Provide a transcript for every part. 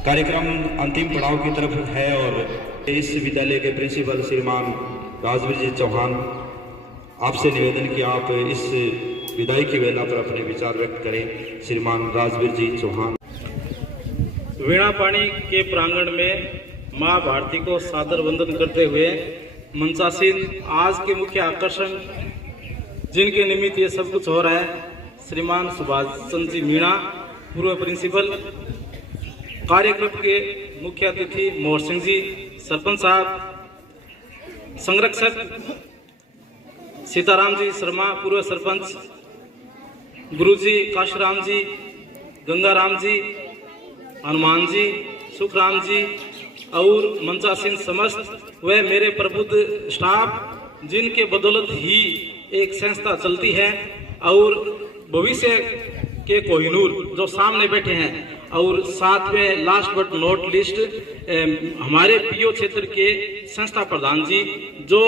कार्यक्रम अंतिम पड़ाव की तरफ है और इस विद्यालय के प्रिंसिपल श्रीमान राजवीर जी चौहान, आपसे निवेदन कि आप इस विदाई की वेला पर अपने विचार व्यक्त करें। श्रीमान राजवीर जी चौहान। वीणा पानी के प्रांगण में माँ भारती को सादर वंदन करते हुए मंचासीन आज के मुख्य आकर्षण जिनके निमित्त ये सब कुछ हो रहा है, श्रीमान सुभाष चंद्र जी मीणा, पूर्व प्रिंसिपल, कार्यक्रम के मुख्य अतिथि मोहर सिंह जी, सरपंच साहब, संरक्षक सीताराम जी शर्मा, पूर्व सरपंच, गुरुजी काशीराम जी, गंगाराम जी, हनुमान जी, सुखराम जी और मंचासीन समस्त व मेरे प्रबुद्ध स्टाफ, जिनके बदौलत ही एक संस्था चलती है और भविष्य के कोहिनूर जो सामने बैठे हैं, और साथ में लास्ट बट नॉट लिस्ट हमारे पीओ क्षेत्र के संस्था प्रधान जी जो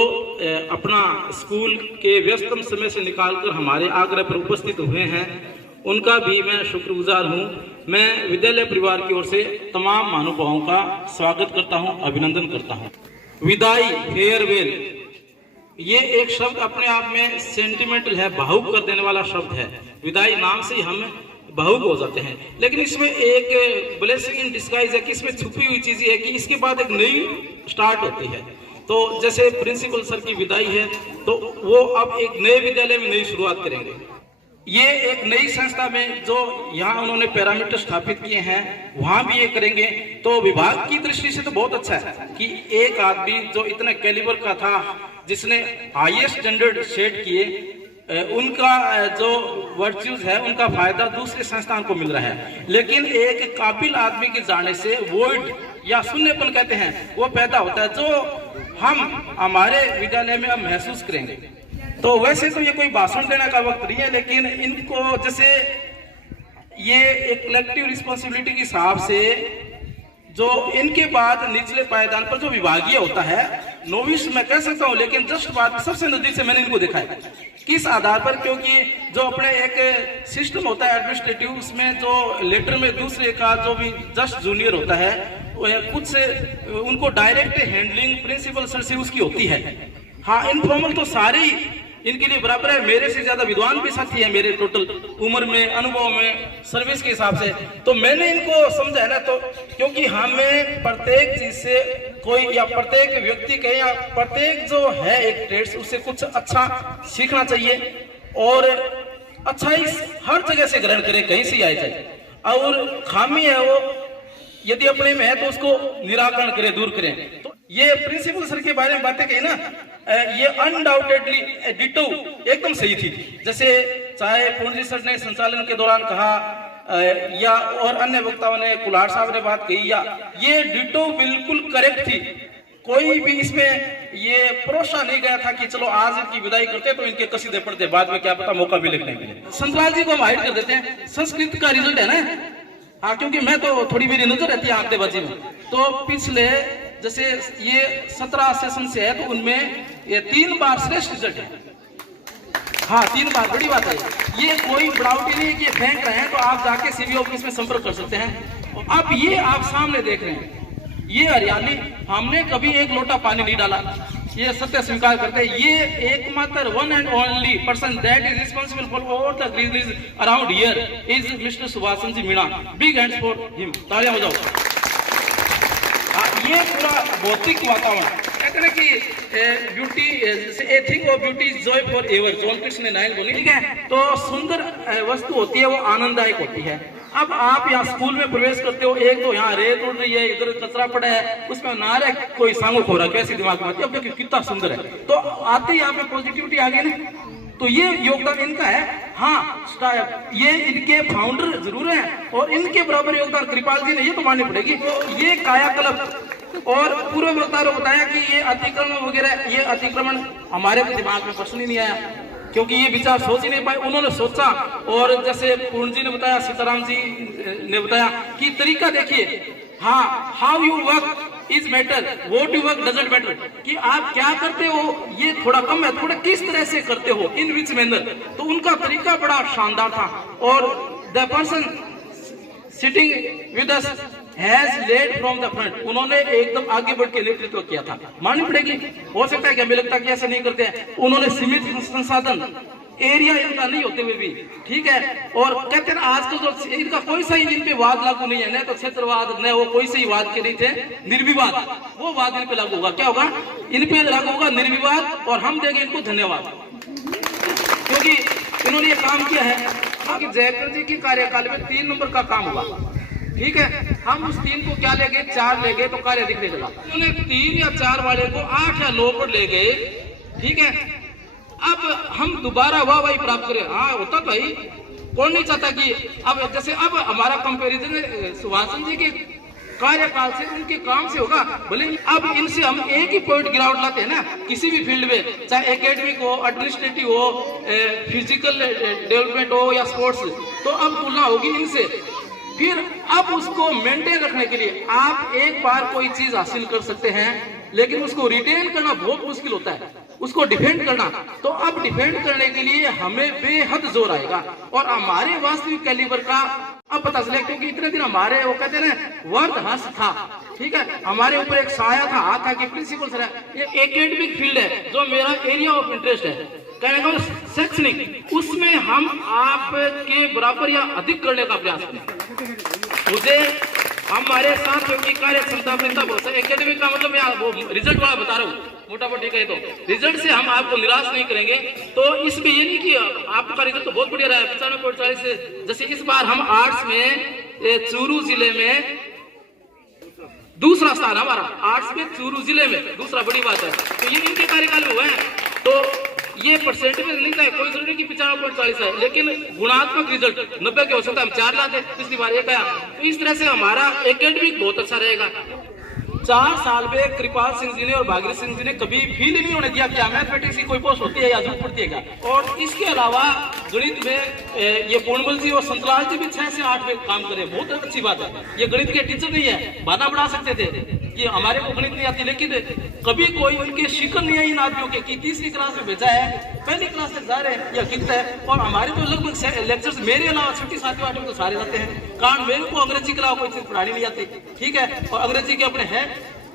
अपना स्कूल के व्यस्तम समय से निकालकर हमारे आग्रह पर उपस्थित हुए हैं, उनका भी मैं शुक्रगुजार हूं। मैं विद्यालय परिवार की ओर से तमाम महानुभावों का स्वागत करता हूं, अभिनंदन करता हूं। विदाई, फेयरवेल, ये एक शब्द अपने आप में सेंटिमेंटल है, भावुक कर देने वाला शब्द है। विदाई नाम से ही हम भावुक हो जाते हैं, लेकिन इसमें एक ब्लेसिंग इन डिस्गाइज है कि इसमें छुपी हुई चीज है कि इसके बाद एक नई स्टार्ट होती है। तो जैसे प्रिंसिपल सर की विदाई है तो वो अब एक नए विद्यालय में नई शुरुआत करेंगे। ये एक नई संस्था में जो यहाँ उन्होंने पैरामीटर स्थापित किए हैं वहां भी ये करेंगे। तो विभाग की दृष्टि से तो बहुत अच्छा है कि एक आदमी जो इतने कैलिबर का था, जिसने हाईएस्ट स्टैंडर्ड सेट किए, उनका जो वर्च्यूज है उनका फायदा दूसरे संस्थान को मिल रहा है। लेकिन एक काबिल आदमी के जाने से वॉइड या शून्यपन कहते हैं वो पैदा होता है, जो हम हमारे विद्यालय में अब महसूस करेंगे। तो वैसे तो ये कोई भाषण देने का वक्त नहीं है, लेकिन इनको जैसे ये एक कलेक्टिव रिस्पॉन्सिबिलिटी के हिसाब से जो इनके बाद निचले पायदान पर जो विभागीय होता है, नोविस मैं कह सकता हूं, लेकिन जस्ट बात सबसे नजदीक से मैंने इनको देखा है। किस आधार पर? क्योंकि जो अपने एक सिस्टम होता है एडमिनिस्ट्रेटिव, उसमें जो लेटर में दूसरे का जो भी जस्ट जूनियर होता है, कुछ से उनको डायरेक्ट हैंडलिंग प्रिंसिपल सर से उसकी होती है। हाँ, इनफॉर्मल तो सारे इनके लिए बराबर है। मेरे से ज्यादा विद्वान भी साथी है मेरे, टोटल उम्र में, अनुभव में, सर्विस के हिसाब से। तो मैंने इनको समझा है ना, तो क्योंकि हमें प्रत्येक चीज से कोई या प्रत्येक व्यक्ति कहे या प्रत्येक जो है एक ट्रेड्स, उससे कुछ अच्छा सीखना चाहिए और अच्छा ही हर जगह से ग्रहण करे, कहीं से आए जाए। और खामी है वो यदि अपने में है तो उसको निराकरण करें, दूर करें। तो ये प्रिंसिपल सर के बारे में बातें कही ना, ये अनडाउटेडली डिटो एकदम सही थी। जैसे चाहे पूर्णजी सर ने संचालन के दौरान कहा या और अन्य वक्ताओं ने, कुल्हाड़ साहब ने बात कही, या ये डिटो बिल्कुल करेक्ट थी। कोई भी इसमें ये परोसा नहीं गया था कि चलो आज इनकी विदाई करते तो इनके कसीदे पढ़ते, बाद में क्या पता मौका भी लिखने के लिए। संतलाल जी को हम हाइड कर देते हैं, संस्कृत का रिजल्ट है ना। हाँ, क्योंकि मैं तो थोड़ी मेरी नजर रहती है आंकड़ेबाजी में। तो पिछले जैसे ये 17 सेशन से है तो उनमें ये 3 बार श्रेष्ठ रिजल्ट है। हाँ, 3 बार, बड़ी बात है। ये कोई बढ़ावटी नहीं है कि ये फेंक रहे हैं, तो आप जाके सीबी ऑफिस में संपर्क कर सकते हैं। अब ये आप सामने देख रहे हैं, ये हरियाली, हमने कभी एक लोटा पानी नहीं डाला, ये सत्य स्वीकार करते हैं। ये एकमात्र one and only person that is responsible for all the greeneries around here is mister Subhash Chandra ji Meena. Big hands for him, तालियां हो जाओ। ये पूरा भौतिक वातावरण कहते हैं कि beauty a thing of beauty is Joy for ever, John Krishna ने नाइन बोली, ठीक है। तो सुंदर वस्तु होती है वो आनंददायक होती है। अब आप यहाँ स्कूल में प्रवेश करते हो, एक तो यहाँ रेत उड़ रही है, इधर कचरा पड़ा है, उसमें ना रहे कोई सांगो खो रहा है, कैसी दिमाग में आती है, अब देखिए कितना सुंदर है। तो आते ही आप में पॉजिटिविटी आ गई ना, तो ये योगदान इनका है। हाँ, ये इनके फाउंडर जरूर हैं और इनके बराबर योगदान कृपाल जी ने, ये तो माननी पड़ेगी। तो ये कायाकल्प, और पूर्व वक्ता ने बताया कि ये अतिक्रमण वगैरह, ये अतिक्रमण हमारे दिमाग में प्रश्न ही नहीं आया, क्योंकि ये विचार सोच ही नहीं पाए। उन्होंने सोचा, और जैसे पूर्ण जी ने बताया, सीताराम जी ने बताया कि तरीका देखिए। हाँ, how you work is matter, what you work doesn't matter, कि आप क्या करते हो ये थोड़ा कम है, थोड़ा किस तरह से करते हो, इन विच मैनर। तो उनका तरीका बड़ा शानदार था। और the person sitting with us has lead from the front, उन्होंने एकदम आगे बढ़ के नेतृत्व किया था। माननी पड़ेगी, हो सकता है कि हमें लगता है कि ऐसा नहीं करते हैं, उन्होंने सीमित संसाधन एरिया इनका नहीं होते हुए भी, ठीक है, और कहते हैं आजकल जो इनका कोई सही इन पे वाद लागू नहीं है, न तो क्षेत्रवाद न वो कोई सही वाद के नहीं थे, निर्विवाद वो वाद इन पे लागू होगा। क्या होगा? इन पे लागू होगा निर्विवाद, और हम देंगे इनको धन्यवाद, क्योंकि इन्होंने ये काम किया है। कि जयकर जी की कार्यकाल में 3 नंबर का काम हुआ, ठीक है, हम उस 3 को क्या ले गए, 4 ले गए तो कार्य दिखने लगा। उन्होंने 3 या 4 वाले को 8 या 9 पर ले गए, ठीक है। अब हम दोबारा वाहवाही प्राप्त करें, हाँ होता तो ही, कौन नहीं चाहता कि अब जैसे अब हमारा कंपैरिजन सुभाषचंद्र जी के कार्यकाल से उनके काम से होगा, भले अब इनसे हम एक ही पॉइंट गिरावट लाते हैं ना किसी भी फील्ड में, चाहे एकेडमिक हो, एडमिनिस्ट्रेटिव हो, फिजिकल डेवलपमेंट हो या स्पोर्ट्स, तो अब तुलना होगी इनसे। फिर अब उसको मेंटेन रखने के लिए आप एक बार कोई चीज हासिल कर सकते हैं, लेकिन उसको रिटेन करना बहुत मुश्किल होता है, उसको डिफेंड करना। तो अब डिफेंड करने के लिए हमें बेहद जोर आएगा, और हमारे वास्तविक कैलिबर का अब पता चले, क्योंकि इतने दिन हमारे वो कहते हैं ना वर्थ हंस था, ठीक है, हमारे ऊपर एक साया था, हाथ था कि प्रिंसिपल सर ये एकेडमिक फील्ड है जो मेरा एरिया ऑफ इंटरेस्ट है, कहने का शैक्षणिक, उसमें हम आपके बराबर या अधिक करने का प्रयास करें। मुझे हमारे साथ क्योंकि कार्य क्षमता भरोसा, एकेडमिक का मतलब मैं वो रिजल्ट वाला बता रहा हूँ, मोटा मोटी कहे तो रिजल्ट से हम आपको निराश नहीं करेंगे। तो इसमें ये नहीं कि आपका रिजल्ट तो बहुत बढ़िया रहा है 95.40 से, जैसे इस बार हम आर्ट्स में चूरू जिले में दूसरा स्थान, हमारा आर्ट्स में चूरू जिले में दूसरा, बड़ी बात है। तो ये इनके कार्यकाल में हुआ है, तो ये परसेंट में नहीं था, कोई जरूरी कि 95.40 है, लेकिन गुणात्मक रिजल्ट 90 के हो सकता है, हम 4 लाते, पिछली बार एक आया। तो इस तरह से हमारा एकेडमिक बहुत अच्छा रहेगा। 4 साल में कृपाल सिंह जी ने और भागीरथ सिंह जी ने कभी फील नहीं होने दिया कि मैथमेटिक्स की कोई पोस्ट होती है या जरूरत पड़ती है क्या। और इसके अलावा गणित में ये पूर्णबल जी और संतलाल जी भी 6 से 8 में काम करे, बहुत अच्छी बात है। ये गणित के टीचर नहीं है, बाधा बढ़ा सकते थे कि हमारे को गणित नहीं आती, लेकिन कभी कोई उनके शिकन नहीं है इन आदमियों के कि 3री क्लास में भेजा है, पहली क्लास तक जा रहे हैं या कितना है। और हमारे तो लगभग लेक्चर्स मेरे अलावा 6वीं 7वीं 8वीं तो सारे जाते हैं, कारण मेरे को अंग्रेजी के अलावा कोई चीज पढ़ानी नहीं आती, ठीक है, और अंग्रेजी के अपने हैं,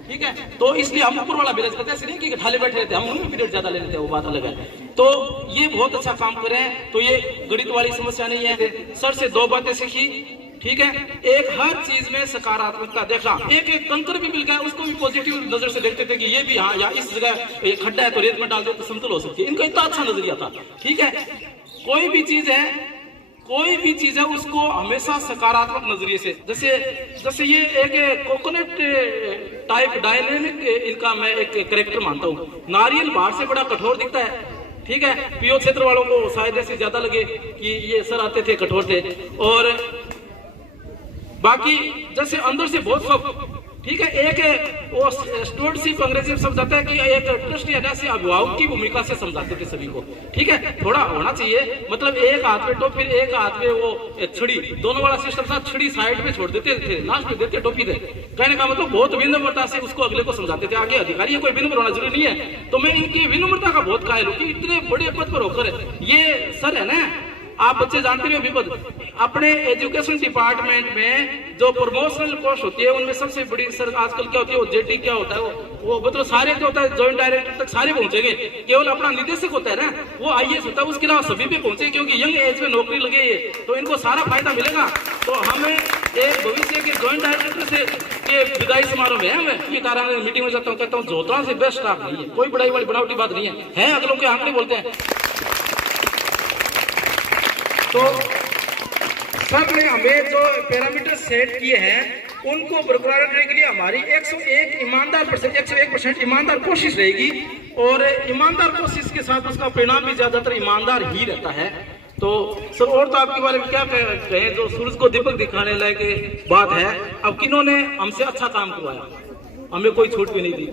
ठीक है। तो इसलिए हम ऊपर वाला बिराज करते हैं, नहीं कि ठाले बैठे रहते हैं, हम उनमें पीरियड ज्यादा ले लेते हैं, वो बात अलग है। तो ये बहुत अच्छा काम करें, तो ये गणित वाली समस्या नहीं है। सर से 2 बातें सीखी, ठीक है, एक हर चीज में सकारात्मकता देखा, एक एक कंकर भी मिल गया उसको भी पॉजिटिव नजर से देखते थे कि ये भी हाँ, या इस जगह ये खड्डा है तो रेत में डाल दो तो समतल हो सकती है। इनका इतना अच्छा नजरिया था, ठीक है। कोई भी चीज है उसको हमेशा सकारात्मक नजरिए से, जैसे ये एक कोकोनट टाइप डायनेमिक इनका मैं एक कैरेक्टर मानता हूँ। नारियल बाहर से बड़ा कठोर दिखता है, ठीक है, पीओ क्षेत्र वालों को शायद ऐसे ज्यादा लगे कि ये सर आते थे कठोर थे, और बाकी जैसे अंदर से बहुत सब, ठीक है। एक वो स्टूडेंटशिप अंग्रेजी में समझाता है कि एक ट्रस्ट या जैसे अभिभावक की भूमिका से समझाते थे सभी को, ठीक है, थोड़ा होना चाहिए, मतलब एक हाथ में टोपी एक हाथ में वो छड़ी, दोनों वाला सिस्टम था, छड़ी साइड में छोड़ देते थे, लास्ट में देते टोपी थे, कहने का मतलब बहुत विनम्रता से उसको अगले को समझाते थे। आगे अधिकारी है कोई विनम्र होना जरूरी नहीं है, तो मैं इनकी विनम्रता का बहुत कायल हूँ कि इतने बड़े पद पर होकर ये सर है ना, आप बच्चे जानते हो विपद, अपने एजुकेशन डिपार्टमेंट में जो प्रमोशनल पोस्ट होती है उनमें सबसे बड़ी सर आजकल क्या होती है, वो जेटी क्या होता है, वो मतलब सारे क्या होता है, जॉइंट डायरेक्टर तक सारे पहुंचेंगे, केवल अपना निदेशक होता है ना वो आईएएस होता है, उसके अलावा सभी पे पहुंचे, क्योंकि यंग एज में नौकरी लगे तो इनको सारा फायदा मिलेगा। तो हमें एक भविष्य के जॉइंट डायरेक्टर से के विदाई समारोह में हमें ये कारण मीटिंग में जाता हूँ, कहता हूँ जोधरा से बेस्ट स्टाफ नहीं है, कोई बड़ाई वाली बनावटी बात नहीं है, अगलों के आंकड़े बोलते हैं। तो सर ने हमें जो पैरामीटर सेट किए हैं उनको बरकरार रखने के लिए हमारी 101% ईमानदार कोशिश रहेगी, और ईमानदार कोशिश के साथ उसका परिणाम भी ज्यादातर ईमानदार ही रहता है। तो सर और तो आपके बारे में क्या कहें, जो सूरज को दीपक दिखाने लायक बात है। अब किन्होंने हमसे अच्छा काम करवाया, हमें कोई छूट भी नहीं दी,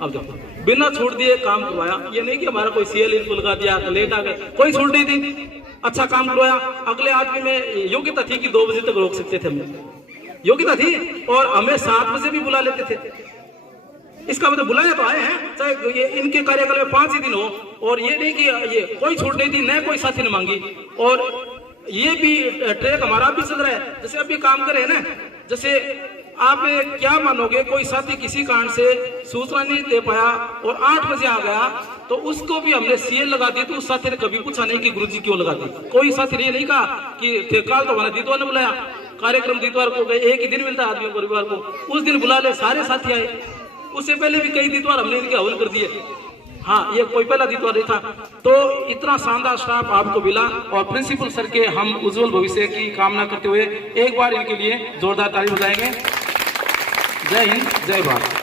अब देखो बिना छूट दिए काम करवाया, ये नहीं कि हमारा कोई सीएल इनको लगा दिया लेट आ गए, कोई छूट नहीं दी, अच्छा काम करवाया। अगले आदमी में योग्यता थी कि 2 बजे तक रोक सकते थे, हमें योग्यता थी, और हमें 7 बजे भी बुला लेते थे। इसका मतलब बुलाया तो आए हैं, चाहे ये इनके कार्यकाल में 5 ही दिन हो, और ये नहीं कि ये कोई छूट नहीं दी, न कोई साथी ने मांगी, और ये भी ट्रैक हमारा भी चल रहा है। जैसे अभी काम करे ना, जैसे आप क्या मानोगे, कोई साथी किसी कारण से सूचना नहीं दे पाया और 8 बजे आ गया, तो उसको भी हमने सीएल लगा दी। तो उस साथी ने कभी पूछा नहीं कि गुरुजी क्यों लगा दी। कोई साथी ने नहीं कहा कि काल तो हमारे दीदवार ने बुलाया, कार्यक्रम दीदवार को एक ही दिन मिलता है आदमी परिवार को, उस दिन बुला ले, सारे साथी आए। उससे पहले भी कई दीदवार हमने इनके हवन कर दिए। हाँ, ये कोई पहला दीदवार नहीं था। तो इतना शानदार स्टाफ आपको मिला और प्रिंसिपल सर के हम उज्जवल भविष्य की कामना करते हुए एक बार इनके लिए जोरदार ताली बजाएंगे। जय हिंद, जय भारत।